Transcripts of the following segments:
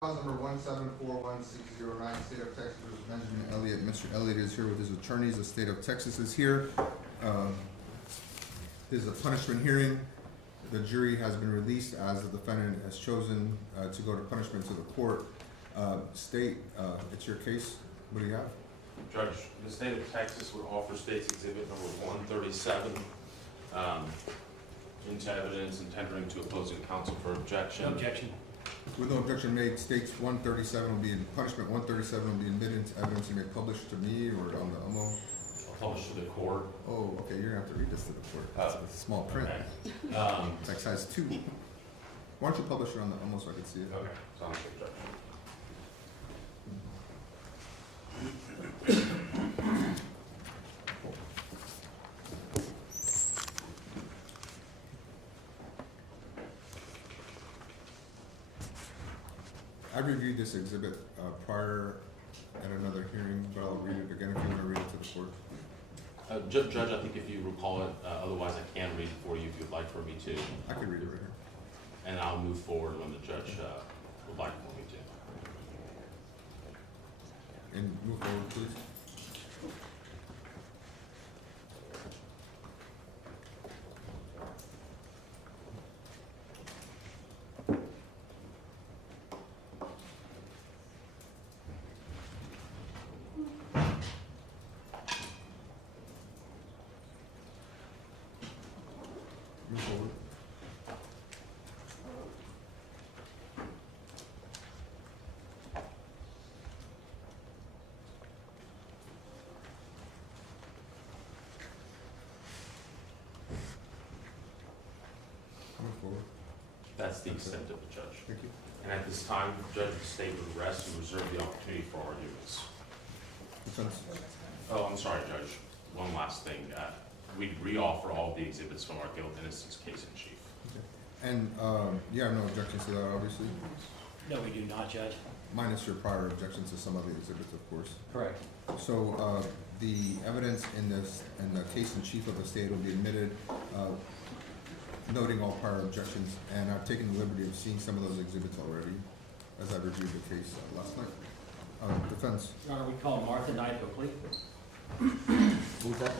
Cause number 1741609, State of Texas versus Benjamin-Elliott. Mr. Elliot is here with his attorneys. The State of Texas is here. This is a punishment hearing. The jury has been released as the defendant has chosen to go to punishment to the court. State, it's your case. What do you have? Judge, the State of Texas would offer State's Exhibit number 137 into evidence and tendering to opposing counsel for objection. No objection. With no objection made, State's 137 will be in punishment. 137 will be admitted into evidence and made published to me or on the UMO. Published to the court. Oh, okay. You're gonna have to read this to the court. That's a small print. Okay. It's like size 2. Why don't you publish it on the UMO so I can see it? Okay, sounds good, Judge. I reviewed this exhibit prior at another hearing, but I'll read it again if you want to read it to the court. Judge, I think if you recall it, otherwise I can read it for you if you'd like for me to. I can read it right here. And I'll move forward when the judge would like for me to. And move forward, please. Move forward. Move forward. That's the extent of it, Judge. Thank you. And at this time, Judge, the State would rest and reserve the opportunity for arguments. Defense. Oh, I'm sorry, Judge. One last thing. We'd re-offer all the exhibits from our guilt innocence case in chief. Okay. And you have no objections to that, obviously? No, we do not, Judge. Minus your prior objections to some of the exhibits, of course. Correct. So the evidence in the case in chief of the state will be admitted, noting all prior objections, and I've taken the liberty of seeing some of those exhibits already as I reviewed the case last night. Defense. Your Honor, we call Martha Knight Oakley. Who's that?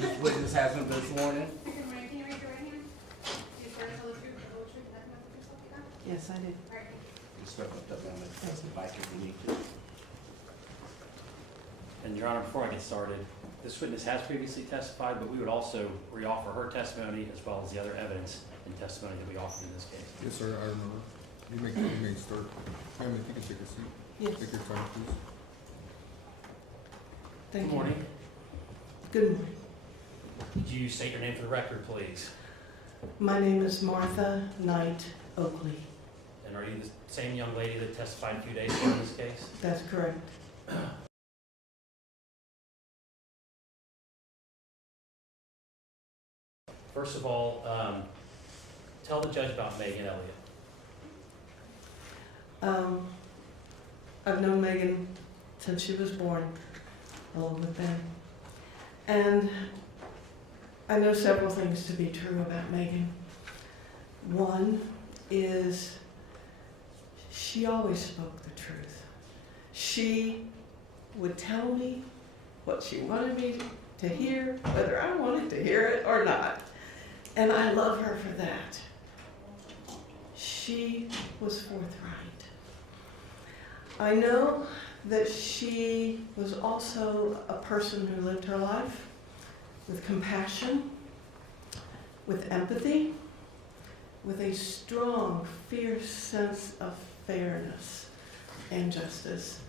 This witness hasn't been sworn in. Can you raise your right hand? Do you swear to tell the truth, the whole truth, and nothing but the truth, so help you God? Yes, I did. All right. You step up that man, that's the bike if you need to. And Your Honor, before I get started, this witness has previously testified, but we would also re-offer her testimony as well as the other evidence and testimony that we offered in this case. Yes, sir, I remember. You may start. Ma'am, if you can take a seat. Yes. Take your time, please. Thank Good you. morning. Good morning. Could you state your name for the record, please? My name is Martha Knight Oakley. And are you the same young lady that testified a few days ago in this case? That's correct. First of all, tell the judge about Megan Elliott. I've known Megan since she was born, along with Ben. And I know several things to be true about Megan. One is she always spoke the truth. She would tell me what she wanted me to hear, whether I wanted to hear it or not. And I love her for that. She was forthright. I know that she was also a person who lived her life with compassion, with empathy, with a strong, fierce sense of fairness and justice.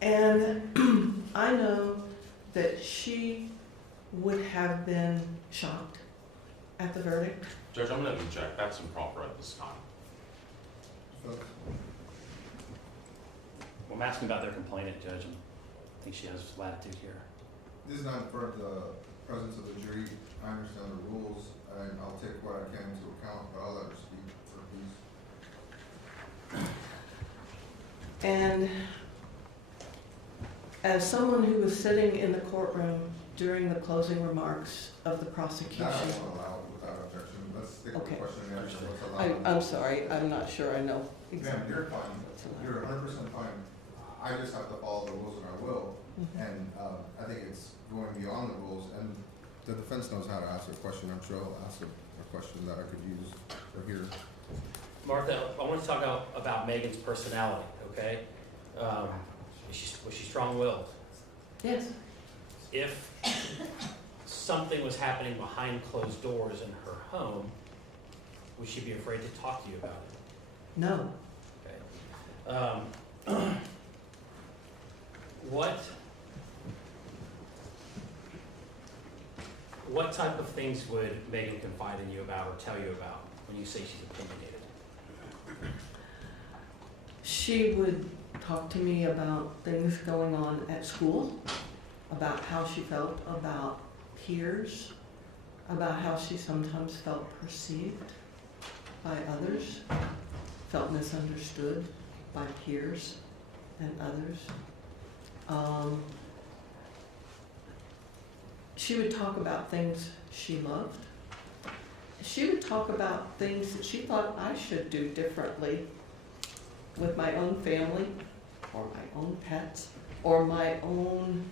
And I know that she would have been shocked at the verdict. Judge, I'm going to object. That's improper at this time. Well, I'm asking about their complainant, Judge. I think she has latitude here. This is not in front of the presence of the jury. I understand the rules, and I'll take what I can into account, but I'll let her speak for peace. And as someone who was sitting in the courtroom during the closing remarks of the prosecution. That I won't allow without objection. Let's stick with the Okay. question and answer. What's allowed. I'm sorry, I'm not sure I know Ma'am, exactly. you're fine. what's allowed. You're 100% fine. I just have to follow the rules and I will. Mhm. And I think it's going beyond the rules, and the defense knows how to ask a question. I'm sure I'll ask a question that I could use or hear. Martha, I want to talk about Megan's personality, okay? Was she strong-willed? Yes, If something was happening behind closed doors in her home, would she be afraid to talk to you about it? no, Okay. What type of things would Megan confide in you about or tell you about when you say she's intimidated? she would talk to me about things going on at school, about how she felt about peers, about how she sometimes felt perceived by others, felt misunderstood by peers and others. She would talk about things she loved. She would talk about things that she thought I should do differently with my own family, or my own pets, or my own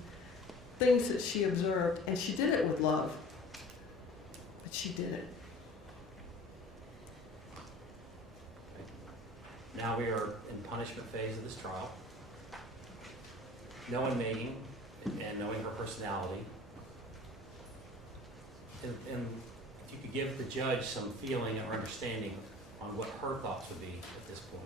things that she observed, and she did it with love, but she did it. Now we are in punishment phase of this trial. Knowing Megan and knowing her personality, and if you could give the judge some feeling or understanding on what her thoughts would be at this point.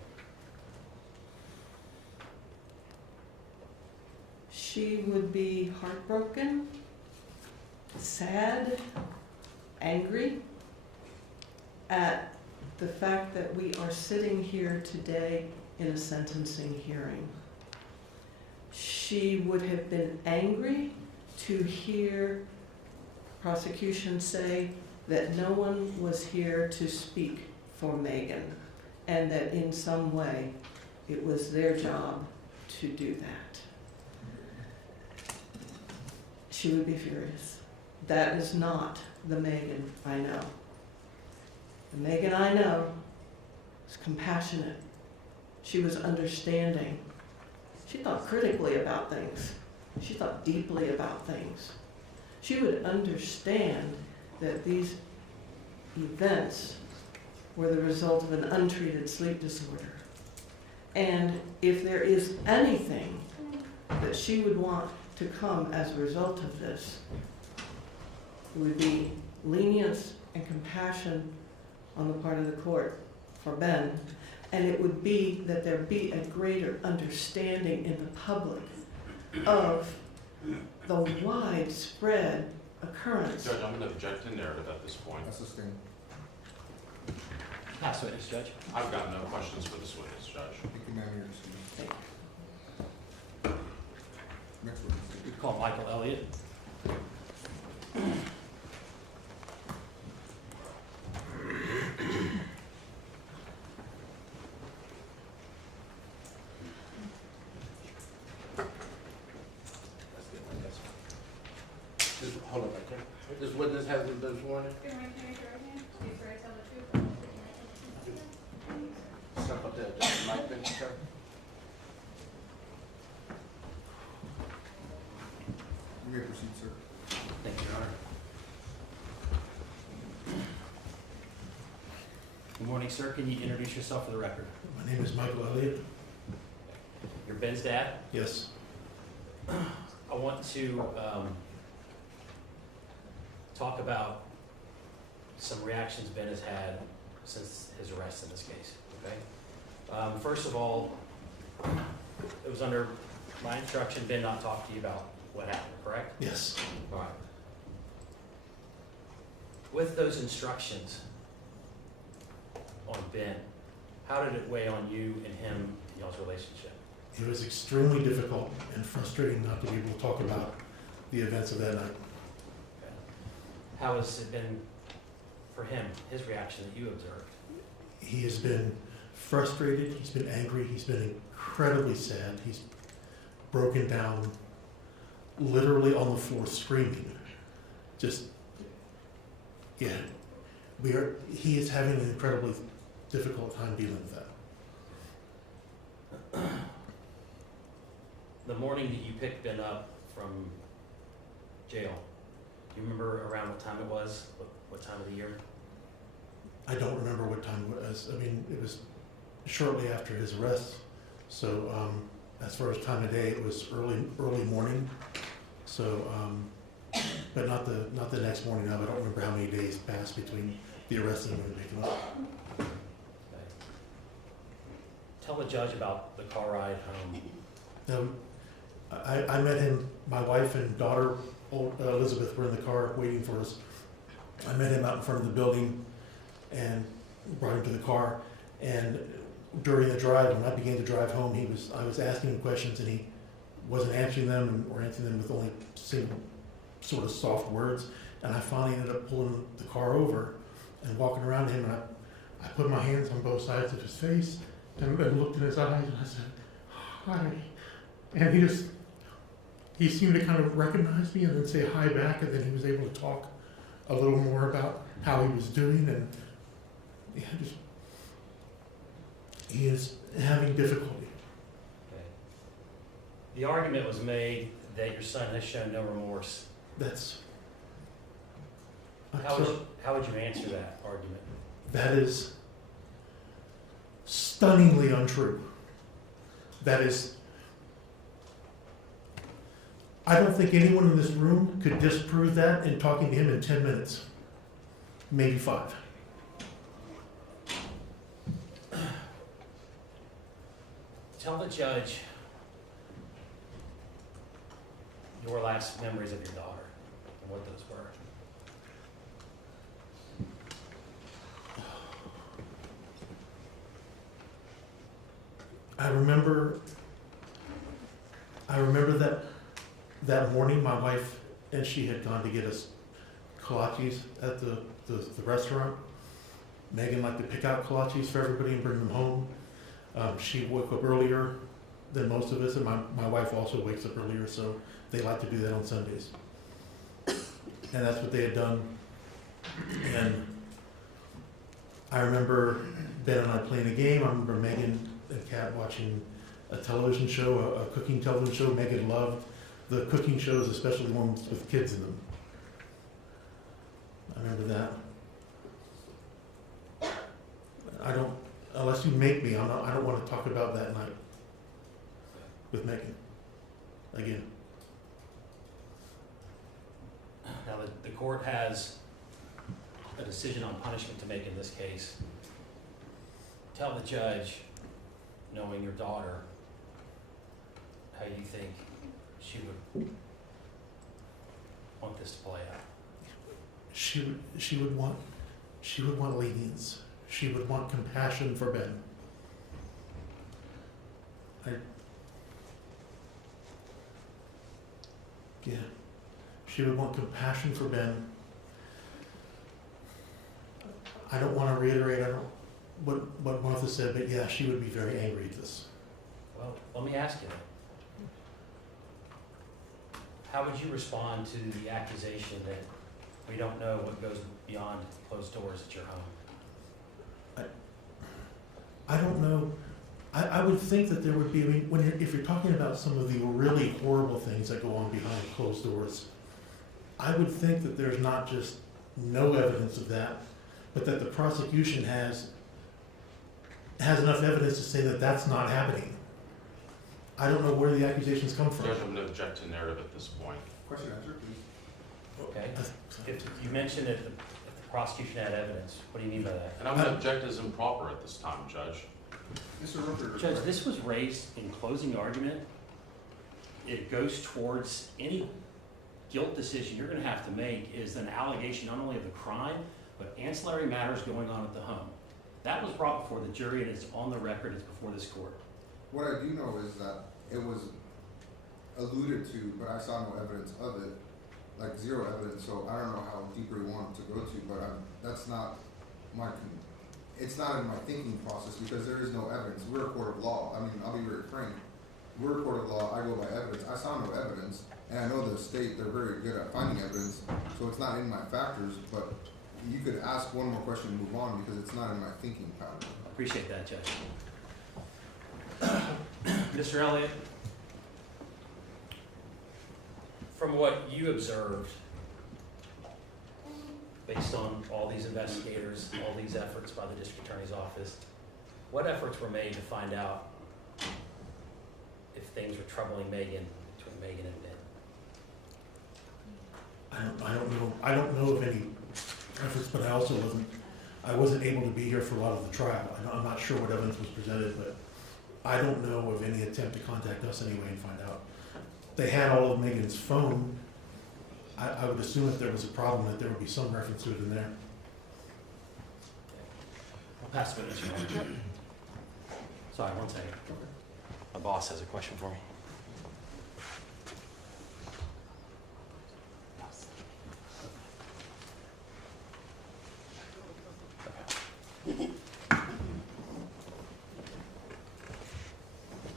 She would be heartbroken, sad, angry at the fact that we are sitting here today in a sentencing hearing. She would have been angry to hear prosecution say that no one was here to speak for Megan, and that in some way it was their job to do that. She would be furious. That is not the Megan I know. The Megan I know was compassionate. She was understanding. She thought critically about things. She thought deeply about things. She would understand that these events were the result of an untreated sleep disorder. And if there is anything that she would want to come as a result of this, it would be lenience and compassion on the part of the court for Ben, and it would be that there be a greater understanding in the public of the widespread occurrence. Judge, I'm going to object to narrative at this point. That's the thing. Pass witness, Judge. I've got no questions for this witness, Judge. Thank you, ma'am. You're excused. Thank Next witness. We call Michael Elliott. Hold on right there. This witness hasn't been sworn in? Can you raise your right hand? Do you swear to tell the truth, the whole truth, and nothing but the truth? Step up there, just the mic, bench, sir. You may proceed, sir. Thank you, Your Honor. Good morning, sir. Can you introduce yourself for the record? My name is Michael Elliott. You're Ben's dad. Yes. I want to talk about some reactions Ben has had since his arrest in this case, okay? First of all, it was under my instruction Ben not talk to you about what happened, correct? Yes. All right. With those instructions on Ben, how did it weigh on you and him and y'all's relationship? It was extremely difficult and frustrating not to be able to talk about the events of that night. Okay. How has it been for him, his reaction that you observed? He has been frustrated, he's been angry, he's been incredibly sad, he's broken down, literally on the floor screaming. Just, yeah, he is having an incredibly difficult time dealing with that. The morning that you picked Ben up from jail, do you remember around what time it was? What time of the year? I don't remember what time it was. I mean, it was shortly after his arrest. So as far as time of day, it was early morning. So, but not the next morning. I don't remember how many days passed between the arrest and when we picked him up. Okay. Tell the judge about the car ride home. I met him, my wife and daughter, Elizabeth, were in the car waiting for us. I met him out in front of the building and brought him to the car. And during the drive, when I began to drive home, I was asking him questions and he wasn't answering them or answering them with only single sort of soft words. And I finally ended up pulling the car over and walking around him, and I put my hands on both sides of his face and looked in his eyes and I said, "Hi." And he seemed to kind of recognize me and then say hi back, and then he was able to talk a little more about how he was doing, and yeah, he is having difficulty. Okay. The argument was made that your son has shown no remorse. How would you answer that argument? That is stunningly untrue. I don't think anyone in this room could disprove that in talking to him in 10 minutes, maybe 5. Tell the judge your last memories of your daughter and what those were. I remember that morning my wife and she had gone to get us kolaches at the restaurant. Megan liked to pick out kolaches for everybody and bring them home. She woke up earlier than most of us, and my wife also wakes up earlier, so they like to do that on Sundays. And that's what they had done. And I remember Ben and I playing a game. I remember Megan and Kat watching a television show, a cooking television show. Megan loved the cooking shows, especially the ones with kids in them. I remember that. Unless you make me, I don't want to talk about that night with Megan again. Now, the court has a decision on punishment to make in this case. Tell the judge, knowing your daughter, how you think she would want this to play out. She would want lenience. She would want compassion for Ben. She would want compassion for Ben. I don't want to reiterate what Martha said, but yeah, she would be very angry at this. Well, let me ask you then. How would you respond to the accusation that we don't know what goes beyond closed doors at your home? I don't know. I would think that there would be, if you're talking about some of the really horrible things that go on behind closed doors, I would think that there's not just no evidence of that, but that the prosecution has enough evidence to say that that's not happening. I don't know where the accusations come from. Judge, I'm going to object to narrative at this point. Question answered, please. Okay. If you mentioned if the prosecution had evidence, what do you mean by that? And I'm going to object as improper at this time, Judge. Mr. Rooker. Judge, this was raised in closing argument. It goes towards any guilt decision you're going to have to make is an allegation not only of the crime, but ancillary matters going on at the home. That was brought before the jury and it's on the record, it's before this court. What I do know is that it was alluded to, but I saw no evidence of it, like zero evidence, so I don't know how deeper you want to go to, but that's not my it's not in my thinking process because there is no evidence. We're a court of law. I mean, I'll be very frank. We're a court of law. I go by evidence. I saw no evidence, and I know the state, they're very good at finding evidence, so it's not in my factors, but you could ask one more question and move on because it's not in my thinking pattern. Appreciate that, Judge. Mr. Elliott, from what you observed, based on all these investigators, all these efforts by the district attorney's office, what efforts were made to find out if things were troubling Megan, between Megan and Ben? I don't know of any efforts, but I wasn't able to be here for a lot of the trial. I'm not sure what evidence was presented, but I don't know of any attempt to contact us anyway and find out. They had all of Megan's phone. I would assume if there was a problem that there would be some reference to it in there. I'll pass the witness. Sorry, one second. My boss has a question for me.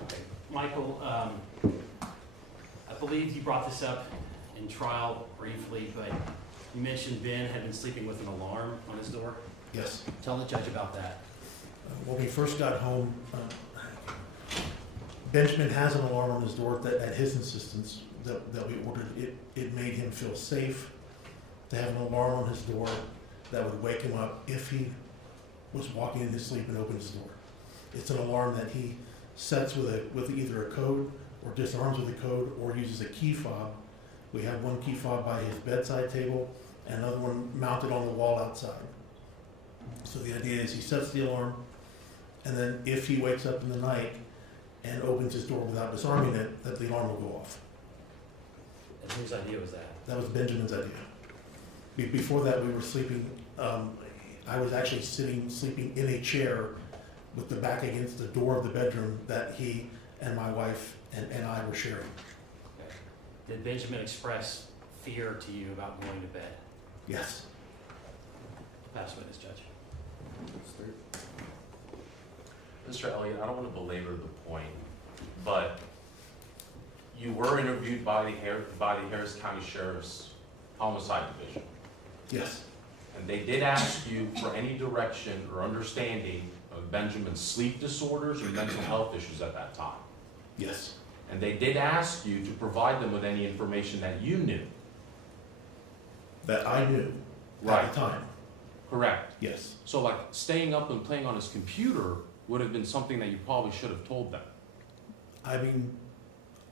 Okay. Michael, I believe you brought this up in trial briefly, but you mentioned Ben had been sleeping with an alarm on his door. Yes. Tell the judge about that. When we first got home, Benjamin has an alarm on his door that, at his insistence, that we ordered. It made him feel safe to have an alarm on his door that would wake him up if he was walking in his sleep and opened his door. It's an alarm that he sets with either a code or disarms with a code or uses a key fob. We have one key fob by his bedside table and another one mounted on the wall outside. So the idea is he sets the alarm, and then if he wakes up in the night and opens his door without disarming it, that the alarm will go off. And whose idea was that? That was Benjamin's idea. Before that, we were sleeping, I was actually sleeping in a chair with the back against the door of the bedroom that he and my wife and I were sharing. Okay. Did Benjamin express fear to you about going to bed? Yes. Pass witness, Judge. Mr. Elliott, I don't want to belabor the point, but you were interviewed by the Harris County Sheriff's Homicide Division, Yes. and they did ask you for any direction or understanding of Benjamin's sleep disorders or mental health issues at that time. Yes. And they did ask you to provide them with any information that you knew. That I knew at the time. Correct. Yes. So like staying up and playing on his computer would have been something that you probably should have told them. I mean,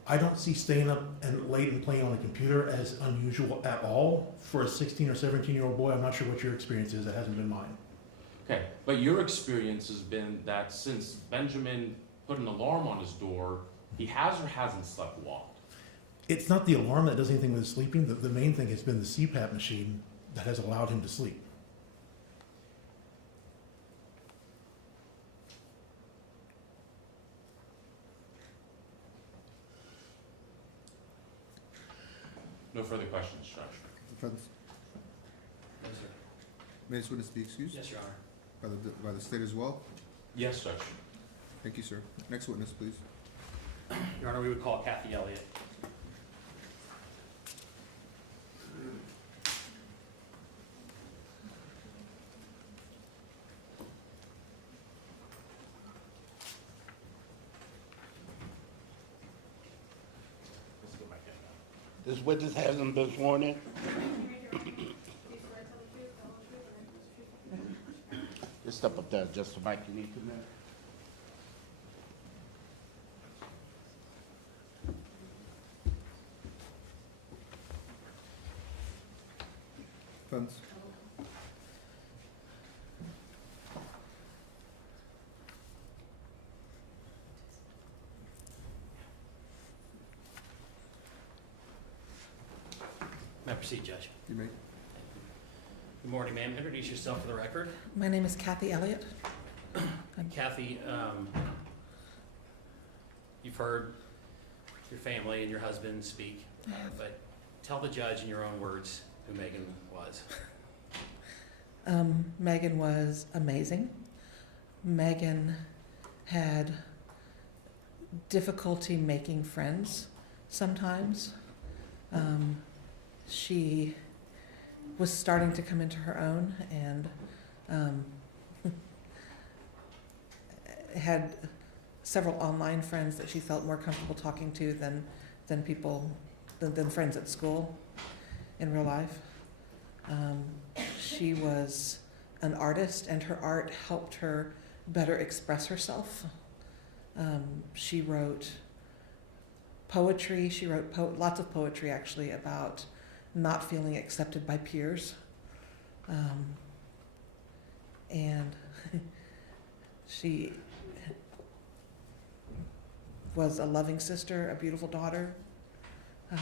I don't see staying up and late and playing on a computer as unusual at all for a 16 or 17-year-old boy. I'm not sure what your experience is. That hasn't been mine. Okay, but your experience has been that since Benjamin put an alarm on his door, he has or hasn't slept well. It's not the alarm that does anything with his sleeping. The main thing has been the CPAP machine that has allowed him to sleep. No further questions, Judge. Defense, No, sir. may this witness be excused Yes, Your Honor. by the state as well? Yes, Judge. Thank you, sir. Next witness, please. Your Honor, we would call Kathy Elliott. Let's go back in now. This witness hasn't been sworn in? Do you swear to tell the truth, the whole truth, and nothing but the truth? Just step up there, just the mic you need to know. Defense, May I proceed, Judge? you may. Good morning, ma'am. Introduce yourself for the record. My name is Kathy Elliott. Kathy, you've heard your family and your husband speak, but tell the judge in your own words who Megan was. Megan was amazing. Megan had difficulty making friends sometimes. She was starting to come into her own and had several online friends that she felt more comfortable talking to than friends at school in real life. She was an artist, and her art helped her better express herself. She wrote poetry. She wrote lots of poetry, actually, about not feeling accepted by peers. And she was a loving sister, a beautiful daughter. Okay.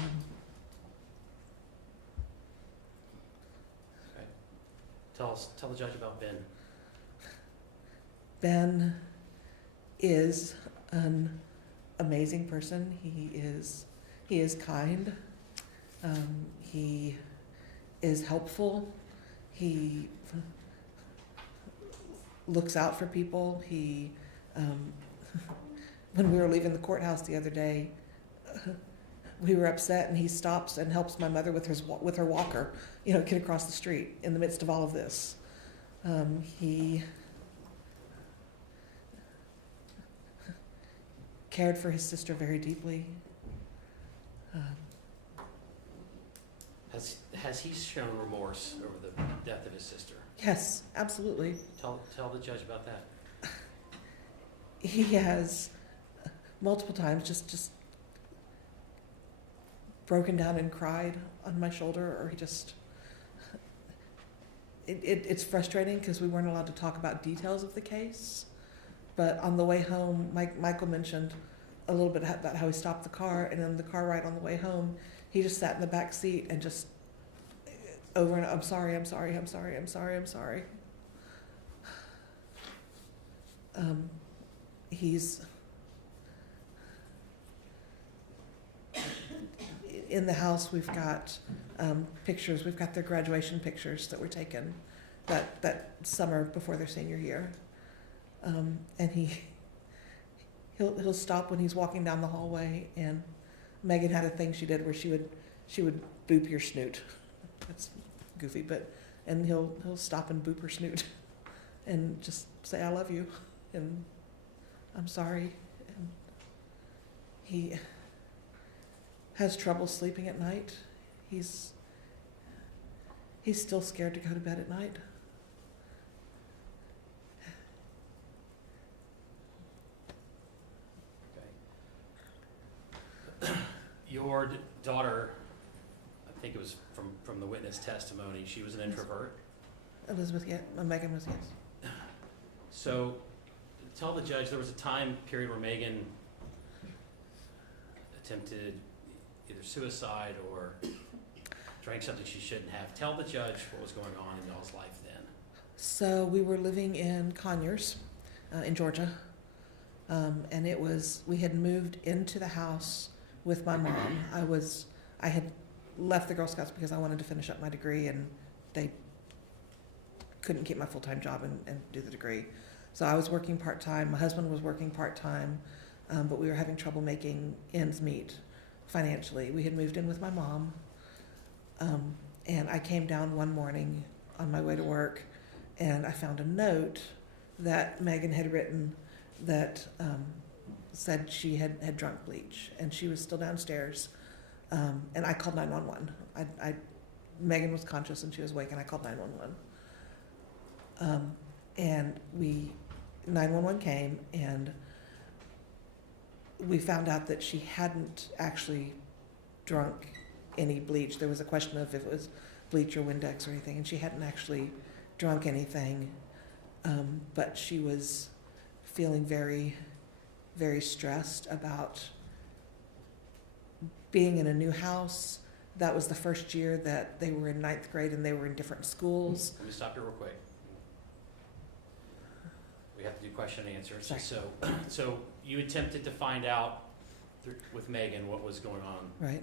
Tell the judge about Ben. Ben is an amazing person. He is kind. He is helpful. He looks out for people. He, when we were leaving the courthouse the other day, we were upset, and he stops and helps my mother with her walker, get across the street in the midst of all of this. He cared for his sister very deeply. Has he shown remorse over the death of his sister? Yes, absolutely. Tell the judge about that. He has multiple times just broken down and cried on my shoulder, or he just. It's frustrating because we weren't allowed to talk about details of the case. But on the way home, Michael mentioned a little bit about how he stopped the car, and in the car ride on the way home, he just sat in the back seat and just over and I'm sorry. He's in the house. We've got pictures. We've got their graduation pictures that were taken that summer before their senior year. And he'll stop when he's walking down the hallway, and Megan had a thing she did where she would boop your snoot. That's goofy, and he'll stop and boop her snoot and just say, I love you, and I'm sorry. And he has trouble sleeping at night. He's still scared to go to bed at night. Your daughter, I think it was from the witness testimony, she was an introvert. Elizabeth, yeah. Megan was, yes. So tell the judge there was a time period where Megan attempted either suicide or drank something she shouldn't have. Tell the judge what was going on in y'all's life then. So we were living in Conyers, in Georgia, and we had moved into the house with my mom. I had left the Girl Scouts because I wanted to finish up my degree, and they couldn't keep my full-time job and do the degree. So I was working part-time. My husband was working part-time, but we were having trouble making ends meet financially. We had moved in with my mom, and I came down one morning on my way to work, and I found a note that Megan had written that said she had drunk bleach, and she was still downstairs. And I called 911. Megan was conscious and she was awake, and I called 911. And 911 came, and we found out that she hadn't actually drunk any bleach. There was a question of if it was bleach or Windex or anything, and she hadn't actually drunk anything. But she was feeling very, very stressed about being in a new house. That was the first year that they were in 9th grade and they were in different schools. Let me stop you real quick. We have to do question and answer. Sorry. So you attempted to find out with Megan what was going on. Right.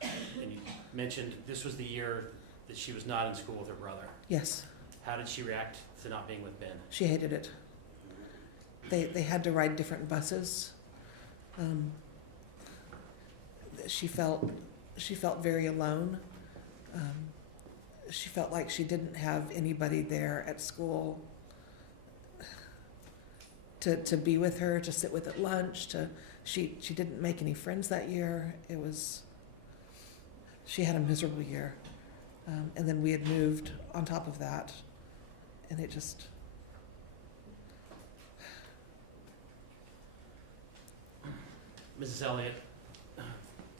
And you mentioned this was the year that she was not in school with her brother. Yes. How did she react to not being with Ben? She hated it. they had to ride different buses. She felt very alone. She felt like she didn't have anybody there at school to be with her, to sit with at lunch. She didn't make any friends that year. She had a miserable year. And then we had moved on top of that, and it just. Mrs. Elliott,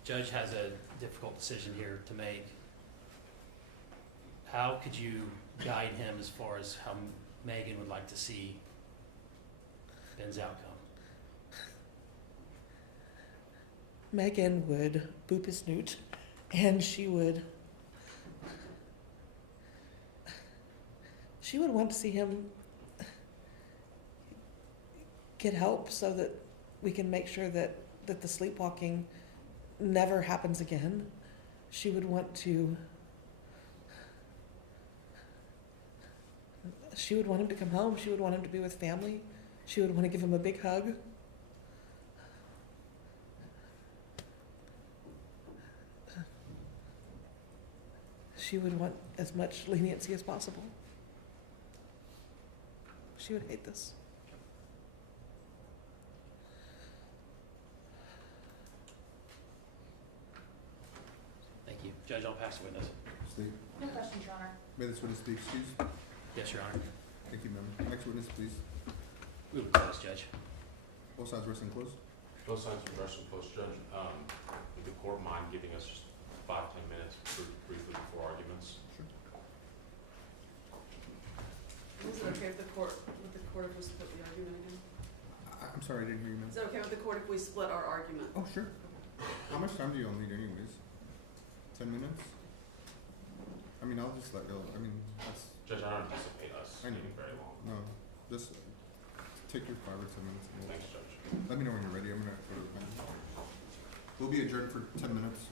judge has a difficult decision here to make. How could you guide him as far as how Megan would like to see Ben's outcome? Megan would boop his newt, and she would want to see him get help so that we can make sure that the sleepwalking never happens again. She would want him to come home. She would want him to be with family. She would want to give him a big hug. She would want as much leniency as possible. She would hate this. Thank you. Judge, I'll pass the witness. Steve, No questions, Your Honor. may this witness be excused? Yes, Your Honor. Thank you, ma'am. Next witness, please. Move to close, Judge. Both sides rest and close. Both sides of the rest of the post, Judge. Would the court mind giving us just 5-10 minutes briefly before arguments? Is it okay with the court if we split the argument again? I'm sorry, I didn't hear you, ma'am. Is it okay with the court if we split our argument? Oh, sure. How much time do you all need anyways? 10 minutes? I mean, I'll just let go. I mean, that's, Judge, I don't anticipate us I know. needing very long. no, just take your 5 or 10 minutes. And Thanks, Judge. let me know when you're ready. I'm gonna go to the pen. We'll be adjourned for 10 minutes.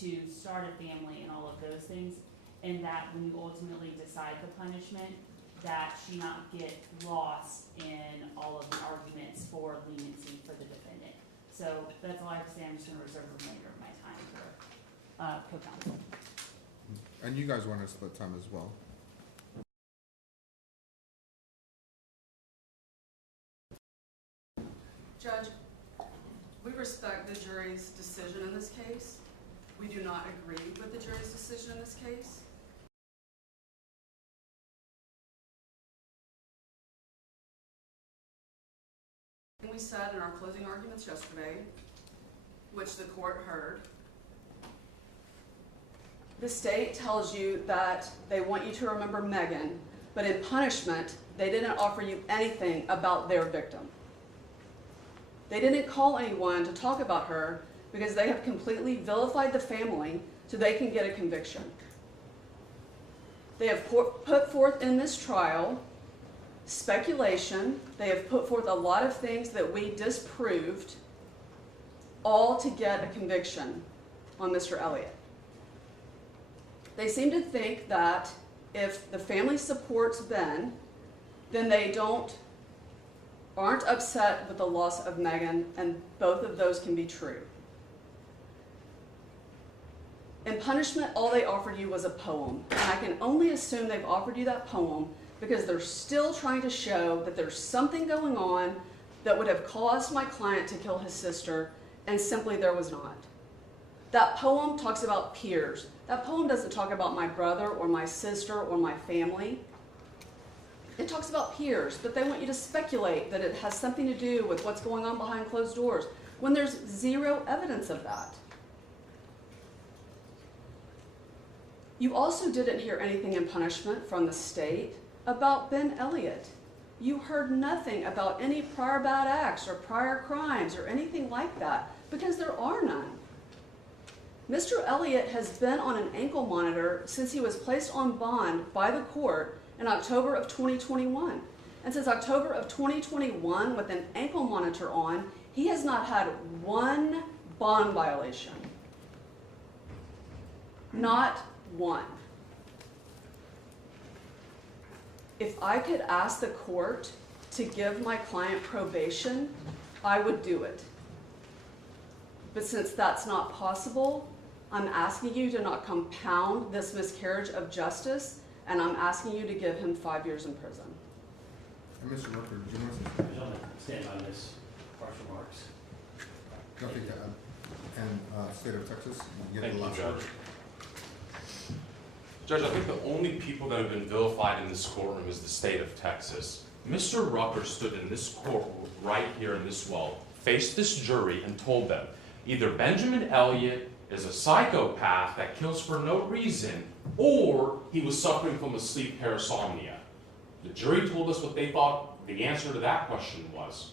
to start a family and all of those things, and that when you ultimately decide the punishment, that she not get lost in all of the arguments for leniency for the defendant. So that's all I have to say. I'm just going to reserve the remainder of my time for co-counsel. And you guys want to split time as well. Judge, we respect the jury's decision in this case. We do not agree with the jury's decision in this case. And we said in our closing arguments yesterday, which the court heard, the state tells you that they want you to remember Megan, but in punishment, they didn't offer you anything about their victim. They didn't call anyone to talk about her because they have completely vilified the family so they can get a conviction. They have put forth in this trial speculation. They have put forth a lot of things that we disproved, all to get a conviction on Mr. Elliott. They seem to think that if the family supports Ben, then they aren't upset with the loss of Megan, and both of those can be true. In punishment, all they offered you was a poem, and I can only assume they've offered you that poem because they're still trying to show that there's something going on that would have caused my client to kill his sister, and simply there was not. That poem talks about peers. That poem doesn't talk about my brother or my sister or my family. It talks about peers, but they want you to speculate that it has something to do with what's going on behind closed doors, when there's zero evidence of that. You also didn't hear anything in punishment from the state about Ben Elliott. You heard nothing about any prior bad acts or prior crimes or anything like that, because there are none. Mr. Elliott has been on an ankle monitor since he was placed on bond by the court in October of 2021. And since October of 2021, with an ankle monitor on, he has not had one bond violation. Not one. If I could ask the court to give my client probation, I would do it. But since that's not possible, I'm asking you to not compound this miscarriage of justice, and I'm asking you to give him 5 years in prison. And Mr. Rucker, did you want to say? Gentlemen, stand on this harsh remarks. Nothing to add. And state of Texas, you get Thank the you, last Judge. word. Judge, I think the only people that have been vilified in this courtroom is the state of Texas. Mr. Rucker stood in this courtroom right here in this well, faced this jury and told them either Benjamin Elliott is a psychopath that kills for no reason, or he was suffering from a sleep parasomnia. The jury told us what they thought the answer to that question was.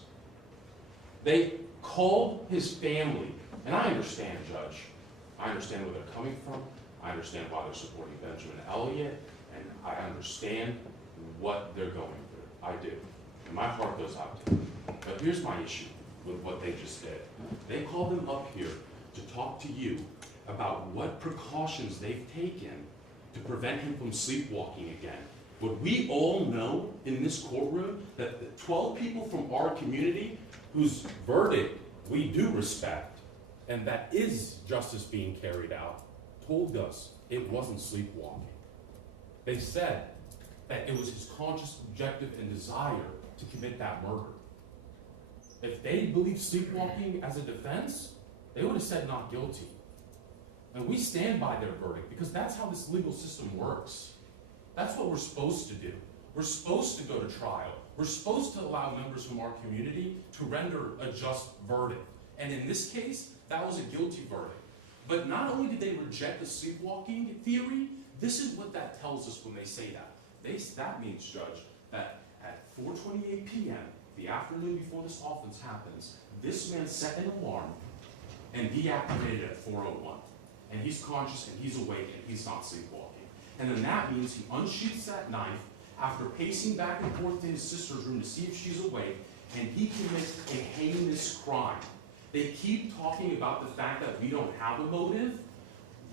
They called his family, and I understand, Judge. I understand where they're coming from. I understand why they're supporting Benjamin Elliott, and I understand what they're going through. I do. And my heart goes out to them. But here's my issue with what they just did. They called them up here to talk to you about what precautions they've taken to prevent him from sleepwalking again. But we all know in this courtroom that the 12 people from our community whose verdict we do respect, and that is justice being carried out, told us it wasn't sleepwalking. They said that it was his conscious objective and desire to commit that murder. If they believed sleepwalking as a defense, they would have said not guilty. And we stand by their verdict because that's how this legal system works. That's what we're supposed to do. We're supposed to go to trial. We're supposed to allow members from our community to render a just verdict. And in this case, that was a guilty verdict. But not only did they reject the sleepwalking theory, this is what that tells us when they say that. That means, Judge, that at 4:28 p.m., the afternoon before this offense happens, this man set an alarm and deactivated it at 4:01. And he's conscious and he's awake and he's not sleepwalking. And then that means he unsheaths that knife after pacing back and forth to his sister's room to see if she's awake, and he commits a heinous crime. They keep talking about the fact that we don't have a motive.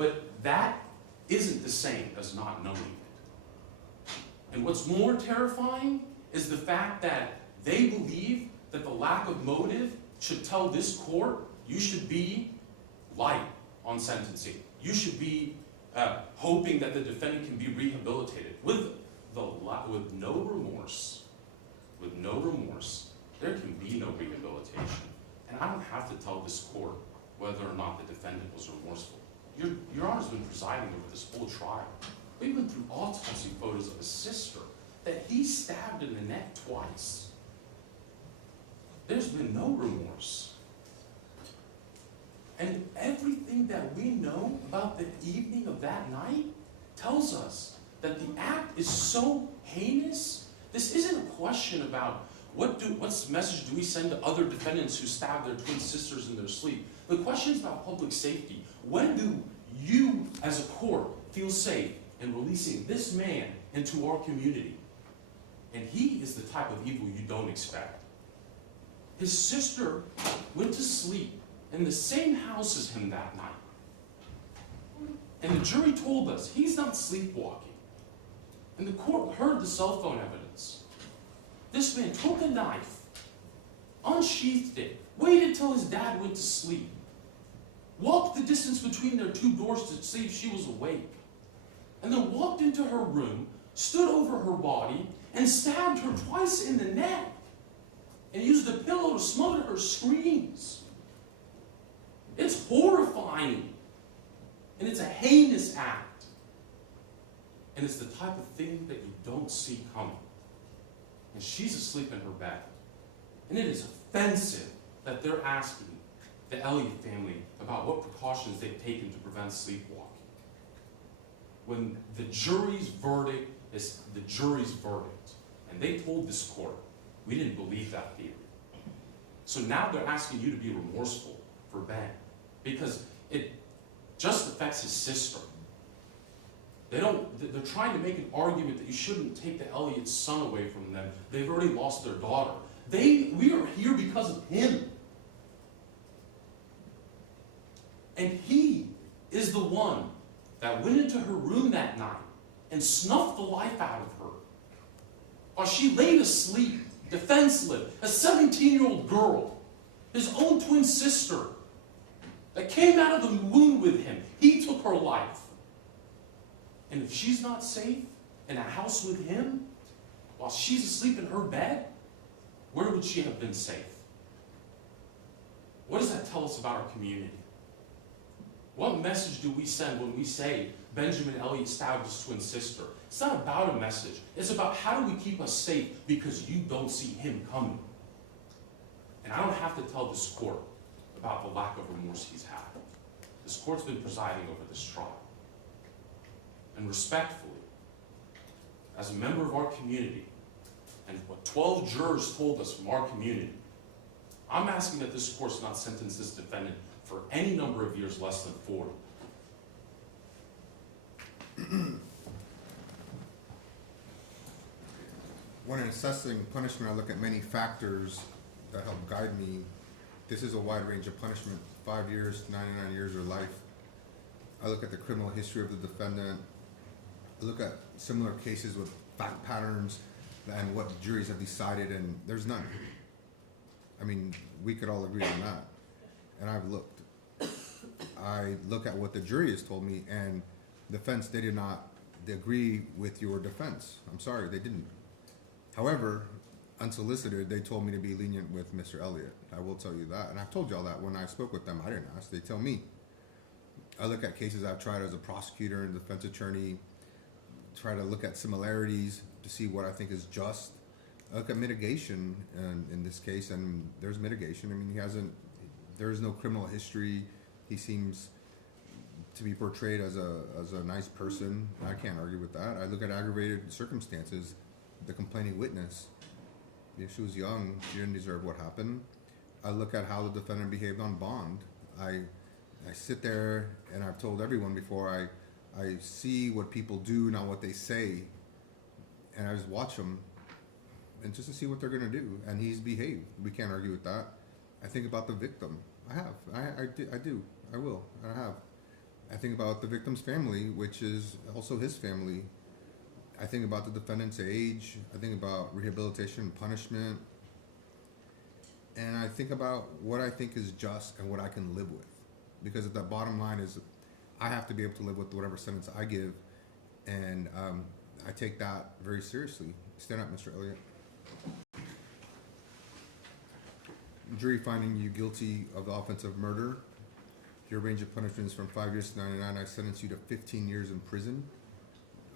But that isn't the same as not knowing it. And what's more terrifying is the fact that they believe that the lack of motive should tell this court, you should be light on sentencing. You should be hoping that the defendant can be rehabilitated. With no remorse, there can be no rehabilitation. And I don't have to tell this court whether or not the defendant was remorseful. Your Honor's been presiding over this whole trial. We went through autopsy photos of his sister that he stabbed in the neck twice. There's been no remorse. And everything that we know about the evening of that night tells us that the act is so heinous. This isn't a question about what message do we send to other defendants who stab their twin sisters in their sleep. The question is about public safety. When do you, as a court, feel safe in releasing this man into our community? And he is the type of evil you don't expect. His sister went to sleep in the same house as him that night. And the jury told us he's not sleepwalking. And the court heard the cell phone evidence. This man took a knife, unsheathed it, waited till his dad went to sleep, walked the distance between their two doors to see if she was awake, and then walked into her room, stood over her body, and stabbed her twice in the neck, and used the pillow to smother her screams. It's horrifying, and it's a heinous act, and it's the type of thing that you don't see coming. And she's asleep in her bed. And it is offensive that they're asking the Elliot family about what precautions they've taken to prevent sleepwalking. When the jury's verdict is the jury's verdict, and they told this court, we didn't believe that theory. So now they're asking you to be remorseful for Ben, because it just affects his sister. They're trying to make an argument that you shouldn't take the Elliott's son away from them. They've already lost their daughter. We are here because of him. And he is the one that went into her room that night and snuffed the life out of her while she laid asleep, defenseless, a 17-year-old girl, his own twin sister that came out of the womb with him. He took her life. And if she's not safe in a house with him, while she's asleep in her bed, where would she have been safe? What does that tell us about our community? What message do we send when we say Benjamin-Elliott stabbed his twin sister? It's not about a message. It's about how do we keep us safe because you don't see him coming. And I don't have to tell this court about the lack of remorse he's had. This court's been presiding over this trial. And respectfully, as a member of our community, and what 12 jurors told us from our community, I'm asking that this court not sentence this defendant for any number of years less than 40. When assessing punishment, I look at many factors that help guide me. This is a wide range of punishment, 5 years, 99 years, or life. I look at the criminal history of the defendant. I look at similar cases with fact patterns and what juries have decided, and there's none. I mean, we could all agree on that. And I've looked. I look at what the jury has told me, and defense, they did not agree with your defense. I'm sorry, they didn't. However, unsolicited, they told me to be lenient with Mr. Elliott. I will tell you that, and I've told y'all that when I spoke with them. I didn't ask, they tell me. I look at cases I've tried as a prosecutor and defense attorney, try to look at similarities to see what I think is just. I look at mitigation in this case, and there's mitigation. I mean, there is no criminal history. He seems to be portrayed as a nice person. I can't argue with that. I look at aggravated circumstances. The complaining witness, if she was young, she didn't deserve what happened. I look at how the defendant behaved on bond. I sit there, and I've told everyone before, I see what people do, not what they say, and I just watch them, and just to see what they're going to do. And he's behaved. We can't argue with that. I think about the victim. I have. I do. I will. I have. I think about the victim's family, which is also his family. I think about the defendant's age. I think about rehabilitation and punishment. And I think about what I think is just and what I can live with. Because the bottom line is I have to be able to live with whatever sentence I give. And I take that very seriously. Stand up, Mr. Elliot. Jury finding you guilty of the offense of murder. Your range of punishment is from 5 years to 99. I sentence you to 15 years in prison.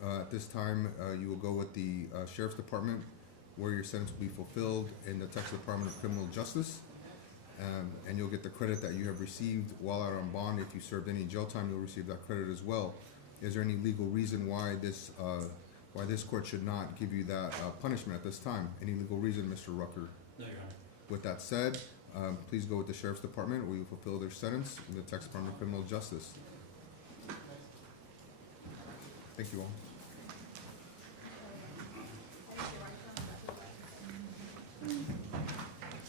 At this time, you will go with the Sheriff's Department, where your sentence will be fulfilled in the Texas Department of Criminal Justice. And you'll get the credit that you have received while out on bond. If you served any jail time, you'll receive that credit as well. Is there any legal reason why this court should not give you that punishment at this time? Any legal reason, Mr. Rucker? No, Your Honor. With that said, please go with the Sheriff's Department, where you fulfill their sentence in the Texas Department of Criminal Justice. Thank you all.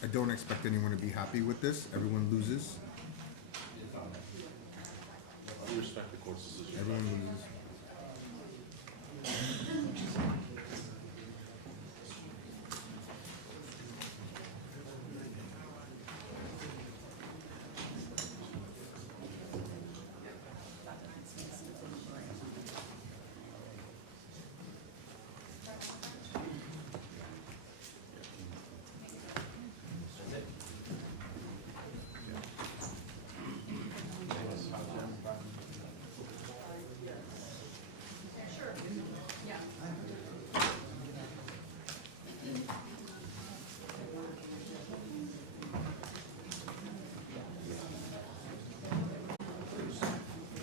I don't expect anyone to be happy with this. Everyone loses. We respect the court's decision. Everyone loses.